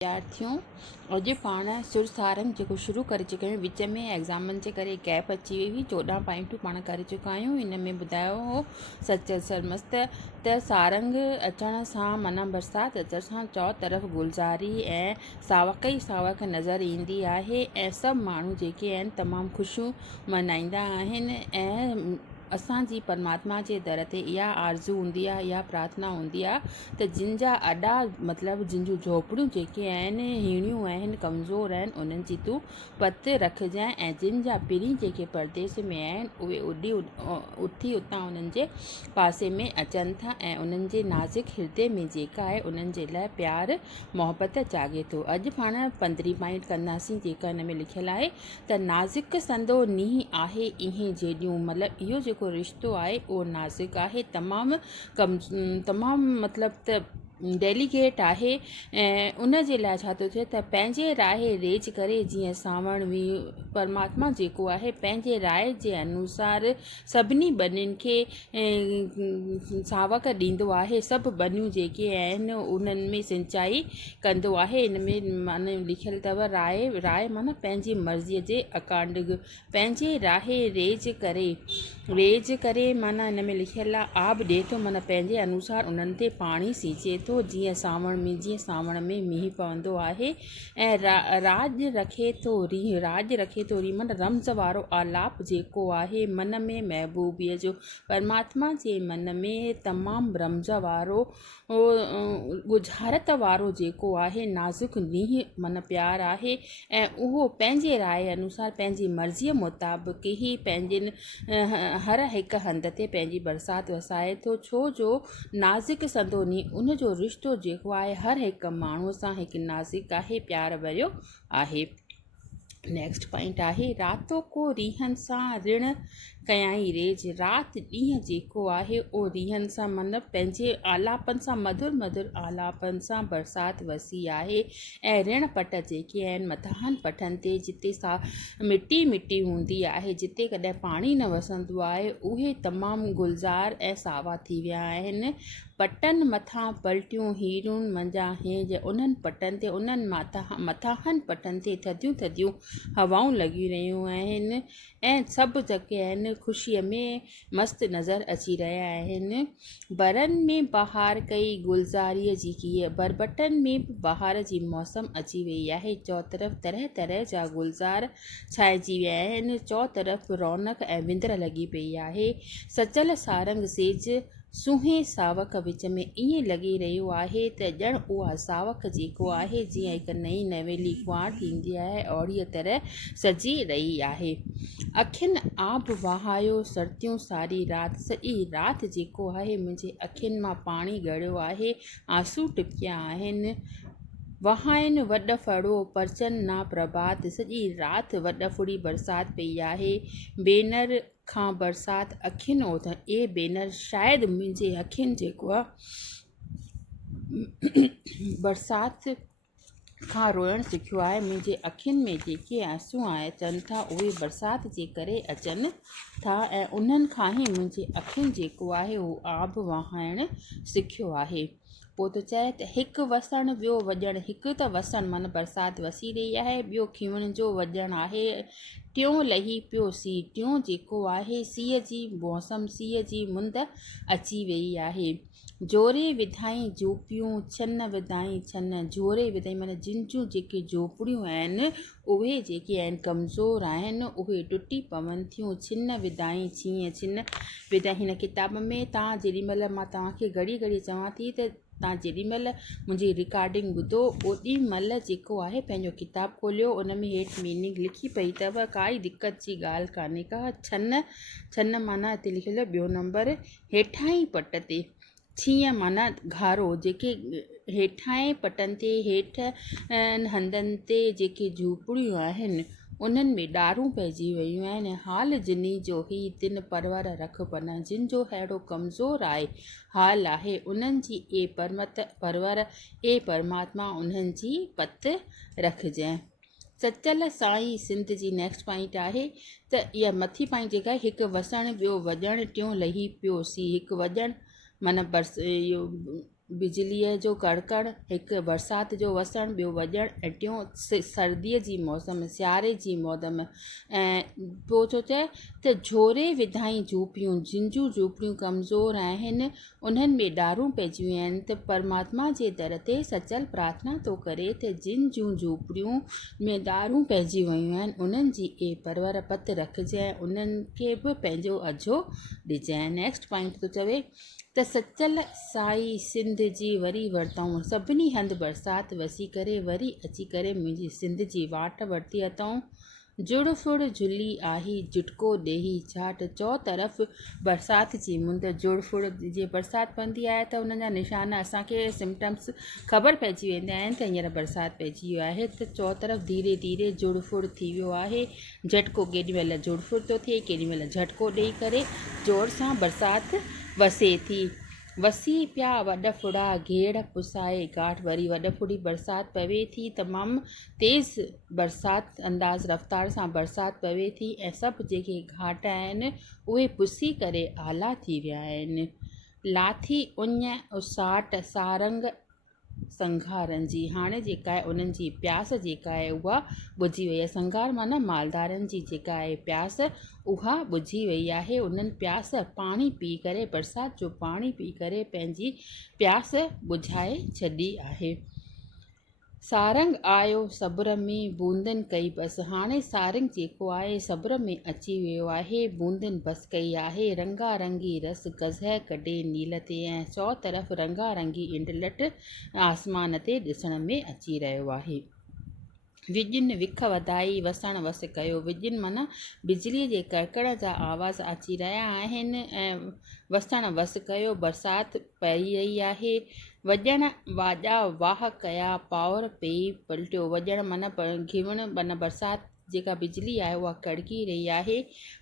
विद्यार्थियों अॼु पाण सुरसारंग जेको शुरू करे चुका आहियूं। विच में एग्ज़ामनि जे करे गैप अची वई हुई। 14 पॉइंटूं पाण करे चुका आहियूं। हिन में ॿुधायो हो सच सरमस्त त सारंग अचण सां माना बरसाति अचण सां चौ तरफ़ गुलज़ारी ऐं सावक ई सावक नज़र ईंदी आहे ऐं सभु माण्हू जेके आहिनि तमामु ख़ुशियूं मल्हाईंदा आहिनि। ऐं असांजी परमात्मा जे दर ते इहा आरज़ू हूंदी आहे, इहा प्रार्थना हूंदी आहे त जिन जा अॾा मतिलबु जिन जूं झोपड़ियूं जेके आहिनि हीणियूं आहिनि, कमज़ोर आहिनि, उन्हनि जी तूं पत रखजांइ ऐं जिन जा पिरी जेके परदेस में आहिनि उहे उथी उतां उन्हनि जे पासे में अचनि था ऐं उन्हनि जे नाज़ुक हृदय में जेका आहे उन्हनि जे लाइ प्यार मोहबत जागे थो। अॼु पाण 15 पॉइंट कंदासीं जेका हिन में लिखियलु आहे त नाज़ुक संदो नींहुं आहे इहे जेॾियूं, मतिलबु इहो जेको रिश्तो आहे उहो नाज़ुक आहे, तमामु मतिलबु त डेलीकेट आहे। ऐं उन जे लाइ छा थो थिए त पंहिंजे राहे रेज करे जीअं सावण बि परमात्मा जेको आहे पंहिंजे राय जे अनुसार सभिनी बनियुनि खे सावक ॾींदो आहे। सभु बनियूं जेके आहिनि उन्हनि में सिंचाई कंदो आहे। इन में माना लिखियलु अथव राय माना पंहिंजी मर्ज़ीअ जे अकॉर्डिंग पंहिंजे राहे रेज करे माना हिन में लिखियलु आहे आब ॾिए थो, माना पंहिंजे अनुसार उन्हनि ते पाणी सींचे थो जीअं सावण में मींहुं पवंदो आहे। ऐं राज रखे थो री माना रम्ज़ वारो आलाप जेको आहे मन में महबूबीअ जो, परमात्मा जे मन में तमामु रम्ज़ वारो गुझारत वारो जेको आहे नाज़ुक नींहुं माना प्यार आहे। ऐं उहो पंहिंजे राय अनुसार पंहिंजी मर्ज़ीअ मुताबिक़ ई पंहिंजे हर हिकु हंध ते पंहिंजी बरसाति वसाए थो, छो जो नाज़ुक संदो नींहुं उन जो रिश्तो जेको आहे हर हिकु माण्हूअ सां हिकु नाज़ुक आहे, प्यार भरियो आहे। नेक्स्ट पॉइंट आहे रातो को रीहनि सां ऋण कयाई रेज। राति ॾींहुं जेको आहे उहो रीहनि सां माना पंहिंजे आलापनि सां मधुर आलापनि सां बरसाति वसी आहे। ऐं ऋण पट जेके आहिनि मथाहनि पटनि ते जिते मिटी हूंदी आहे, जिते कॾहिं पाणी न वसंदो आहे, उहे तमामु गुलज़ार ऐं सावा थी विया आहिनि। पटनि मथां पलटियूं हीरुनि मंझा हेंज, उन्हनि पटनि ते उन्हनि मथाहनि पटनि ते थधियूं हवाऊं लॻी रहियूं आहिनि ऐं सभु जेके आहिनि ख़ुशीअ में मस्तु नज़र अची रहिया आहिनि। बरनि में बहार कई गुलज़ारीअ जी कीअं, बरबटनि में बि बहार जी मौसम अची वई आहे। चौ तरफ़ तरह जा गुलज़ार छाइजी विया आहिनि, चौ तरफ़ रौनक ऐं विंदर लॻी पई आहे। सचल सारंग सेज सुहे सावक विच में ईअं लॻी रहियो आहे त ॼण उहा सावक जेको आहे जीअं हिकु नई नवेली कुंवार थींदी आहे ओड़ीअ तरह सजी रही आहे। अखियुनि आब वहायो सरतियूं सारी राति, सॼी राति जेको आहे मुंहिंजे अखियुनि मां पाणी ॻड़ियो आहे, आंसू टपकिया आहिनि। वहाइनि वॾ फड़ो परचन ना प्रभात, सॼी राति वॾ फुड़ी बरसाति पई आहे। बेनर खां बरसाति अखियुनि ओधनि, ए बेनर शायदि मुंहिंजे अखियुनि जेको आहे बरसाति खां रोइणु सिखियो आहे। मुंहिंजे अखियुनि में जेके आंसू अचनि था उहे बरसाति जे करे अचनि था ऐं उन्हनि खां ई मुंहिंजे अखियुनि जेको आहे उहो आब वहाइणु सिखियो आहे। पोइ त चए त हिकु वसणु ॿियो वॼणु, हिकु त वसणु माना बरसाति वसी रही आहे, ॿियो खीवण जो वॼणु आहे। टियों लही पियो सीउ, टियों जेको आहे सीअ जी मौसम, सीअ जी मुंद अची वई आहे। जोरे विधाई झोपियूं छन विधाई छन, जोरे विधाई माना जिन जूं जेके झोपड़ियूं आहिनि उहे जेके आहिनि कमज़ोर आहिनि उहे टुटी पवनि थियूं। छिन विधाई छिन विधाई, हिन किताब में तव्हां जेॾीमहिल मां तव्हांखे घड़ी चवां थी त तव्हां जेॾीमहिल मुंहिंजी रिकॉर्डिंग ॿुधो ओॾी महिल जेको आहे पंहिंजो किताबु खोलियो, उन में हेठि मीनिंग लिखी पई अथव, काई दिक़त जी ॻाल्हि कान्हे का। छन माना हिते लिखियलु ॿियो नंबर हेठां ई पट ते, छीअं माना घारो, जेके हेठां पटनि ते हेठि हंधनि ते जेके झूपड़ियूं आहिनि उन्हनि में ॾारूं पइजी वियूं आहिनि। हाल जिनी जो ही तिन परवर रख पन, जिन जो अहिड़ो कमज़ोर आहे हाल आहे उन्हनि जी परवर ए परमात्मा उन्हनि जी पत रखजांइ। सचल साईं सिंध जी नेक्स्ट पॉइंट आहे त इहा मथी पॉइंट जेका आहे हिकु वसणु ॿियो वॼणु टियों लही पियो सीउ। हिकु वॼणु माना इहो बिजलीअ जो कड़कड़, हिकु बरसाति जो वसणु, ॿियो वॼणु, ऐं टियों सर्दीअ जी मौसम, सियारे जी मौसम। ऐं पोइ थो चए त झोरे विधाई झूपियूं, जिन जूं झूपिड़ियूं कमज़ोर आहिनि उन्हनि में ॾारूं पइजी वियूं आहिनि, त परमात्मा जे दर ते सचल प्रार्थना थो करे त जिन जूं झूपिड़ियूं में ॾारूं पइजी वियूं आहिनि उन्हनि जी ए परवर पत रखिजांइ, उन्हनि खे बि पंहिंजो अझो ॾिजांइ। नेक्स्ट पॉइंट थो चवे त सचल साई सिंध जी वरी वरितऊं, सभिनी हंधि बरसाति वसी करे वरी अची करे मुंहिंजी सिंध जी वाट वरिती अथऊं। जुड़ फुड़ झुली आही झुटको ॾेही छाट, चौ तरफ़ बरसाति जी मुंद, जुड़ फुड़ जीअं बरसाति पवंदी आहे त उन जा निशान असांखे सिम्टम्स ख़बर पइजी वेंदा आहिनि त हींअर बरसाति पइजी वियो आहे, त चौ तरफ़ धीरे धीरे जुड़ फुड़ थी वियो आहे। झटको केॾी महिल जुड़ फुड़ थो थिए, केॾी महिल झटको ॾेई करे ज़ोर सां बरसाति वसे थी। वसी पिया वॾ फुड़ा घेड़ पुसाए घाट, वरी वॾ फुड़ी बरसाति पवे थी, तमामु तेज़ बरसाति अंदाज़ रफ़्तार सां बरसाति पवे थी ऐं सभु जेके घाट आहिनि उहे पुसी करे आला थी विया आहिनि। लाथी उञ उसाट सारंग संघारनि जी, हाणे जेका आहे उन्हनि जी प्यास जेका आहे उहा बुझी वई आहे। संघार माना मालदारनि जी जेका आहे प्यास उहा बुझी वई आहे। उन्हनि प्यास पाणी पी करे, बरसाति जो पाणी पी करे पंहिंजी प्यास बुझाए छॾी आहे। सारंग आयो सब्र में बूंदनि कई बसि, हाणे सारंग जेको आहे सब्र में अची वियो आहे, बूंदनि बसि कई आहे। रंगा रंगी रस गज़ह कढे नील ते, ऐं चौ तरफ़ रंगा रंगी इंडलट आसमान ते ॾिसण में अची रहियो आहे। विॼिन विख वधाई वसण वस कयो, विॼिन माना बिजलीअ जे कड़कड़ जा आवाज़ अची रहिया आहिनि ऐं वसण वस कयो, बरसाति पई रही आहे। वॼण वाॼा वाह कया पावर पेई पलटियो, वॼण माना घिवण माना बरसाति जेका बिजली आहे उहा कड़की रही आहे।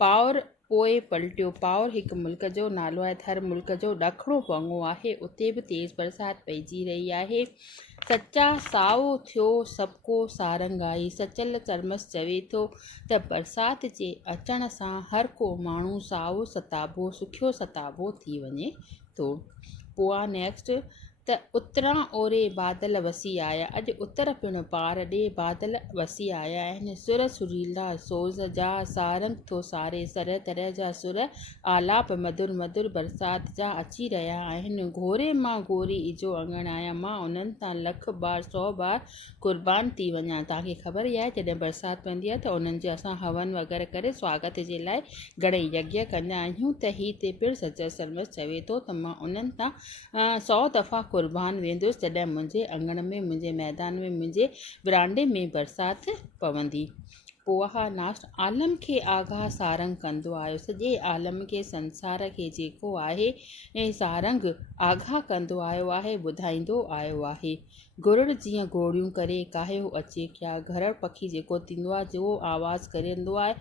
पावर पोइ पलटियो, पावर हिकु मुल्क जो नालो आहे, हर मुल्क जो ॾखिणो पङो आहे, उते बि तेज़ बरसाति पइजी रही आहे। सचा साओ थियो सभु को सारंग आई, सचल चरमस चवे थो त बरसाति जे अचण सां हर को माण्हू साओ सताबो सुखियो सताबो थी वञे थो। पोइ आहे नेक्स्ट त उतरां ओरे बादल वसी आया, अॼु उतर पिणु पार ॾे बादल वसी आया आहिनि। सुर सुरीला सोज़ जा सारंग थो सारे, तरह तरह जा सुर आलाप मधुर मधुर बरसाति जा अची रहिया आहिनि। घोरे मां घोरी इजो अङण आया, मां उन्हनि तां लख बार 100 बार क़ुर्बान थी वञा। तव्हांखे ख़बर ई आहे जॾहिं बरसाति पवंदी आहे त उन्हनि जो असां हवन वग़ैरह करे स्वागत जे लाइ घणेई यज्ञ कंदा आहियूं, त ही ते पिणु सचल सरमस चवे थो त मां उन्हनि तां 100 दफ़ा क़ुर्बान वेंदुसि जॾहिं मुंहिंजे अङण में, मुंहिंजे मैदान में, मुंहिंजे विरांडे में बरसाति पवंदी। पोइ नास्ट आलम खे आगाह सारंग कंदो आयो, सॼे आलम खे संसार खे जेको आहे ऐं सारंग आगाह कंदो आयो आहे, ॿुधाईंदो आयो आहे। गुरुड़ जीअं घोड़ियूं करे काहियो अचे क्या, घरड़ पखी जेको थींदो आहे जो आवाज़ करंदो आहे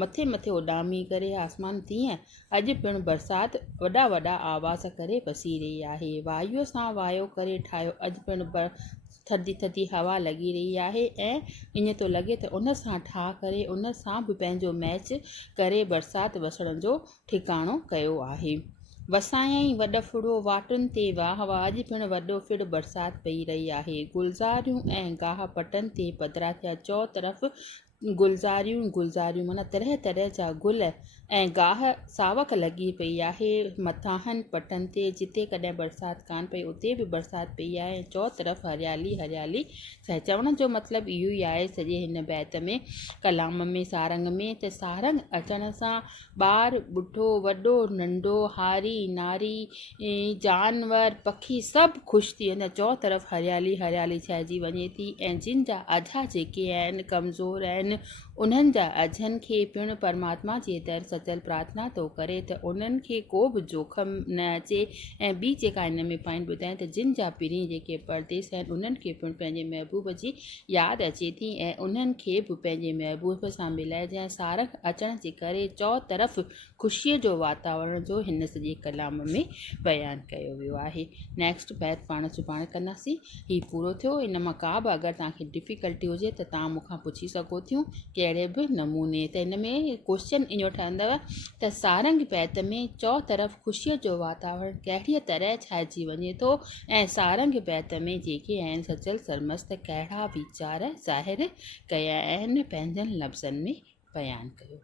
मथे मथे उॾामी करे आसमान, तीअं अॼु पिणु बरसाति वॾा वॾा आवाज़ करे वसी रही आहे। वायुअ सां वायो करे ठाहियो, अॼु पिणु थधी थधी हवा लॻी रही आहे ऐं ईअं थो लॻे त उन सां ठाह करे उन सां बि पंहिंजो मैच करे बरसाति वसण जो ठिकाणो कयो आहे। वसायई वॾ फुड़ो वाटुनि ते वाह वाह, अॼु पिणु वॾो फिड़ बरसाति पई रही आहे। गुलज़ारियूं ऐं गाह पटनि ते पधरा थिया, चौ तरफ़ गुलज़ारियूं गुलज़ारियूं माना तरह तरह जा गुल ऐं गाह सावक लॻी पई आहे मथाहनि पटनि ते, जिते कॾहिं बरसाति कान पई उते बि बरसाति पई आहे ऐं चौ तरफ़ हरियाली हरियाली। चवण जो मतिलबु इहो ई आहे सॼे हिन बैत में कलाम में सारंग में, त सारंग अचण सां ॿार ॿुढो वॾो नंढो हारी नारी जानवर पखी सभु ख़ुशि थी वेंदा, चौ तरफ़ हरियाली हरियाली छाइजी वञे थी। ऐं जिन जा अझा जेके आहिनि कमज़ोर आहिनि उन्हनि जा अझनि खे पिणु परमात्मा जे दर सचल प्रार्थना थो करे त उन्हनि खे को बि जोखम न अचे। ऐं ॿी जेका हिन में पॉइंट ॿुधाए त जिन जा पीढ़ी जेके परदेस आहिनि उन्हनि खे पिणु पंहिंजे महबूब जी यादि अचे थी ऐं उन्हनि खे बि पंहिंजे महबूब सां मिलाइजांइ। सारंग अचण जे करे चौ तरफ़ ख़ुशीअ जो वातावरण जो हिन सॼे कलाम में बयानु कयो वियो आहे। नेक्स्ट बैत पाण सुभाणे कंदासीं। हीउ पूरो थियो। इन मां का बि अगरि तव्हांखे डिफ़िकल्टी हुजे त तव्हां मूंखां पुछी सघो थियूं। थियूं कहिड़े बि नमूने। त हिन में क्वेश्चन इहो ठहंदव त सारंग बैत में चौतरफ़ ख़ुशीअ जो वातावरण कहिड़ीअ तरह छाइजी वञे थो ऐं सारंग बैत में जेके आहिनि सचल सरमस्त कहिड़ा वीचार ज़ाहिर कया आहिनि पंहिंजनि लफ़्ज़नि में बयानु कयो।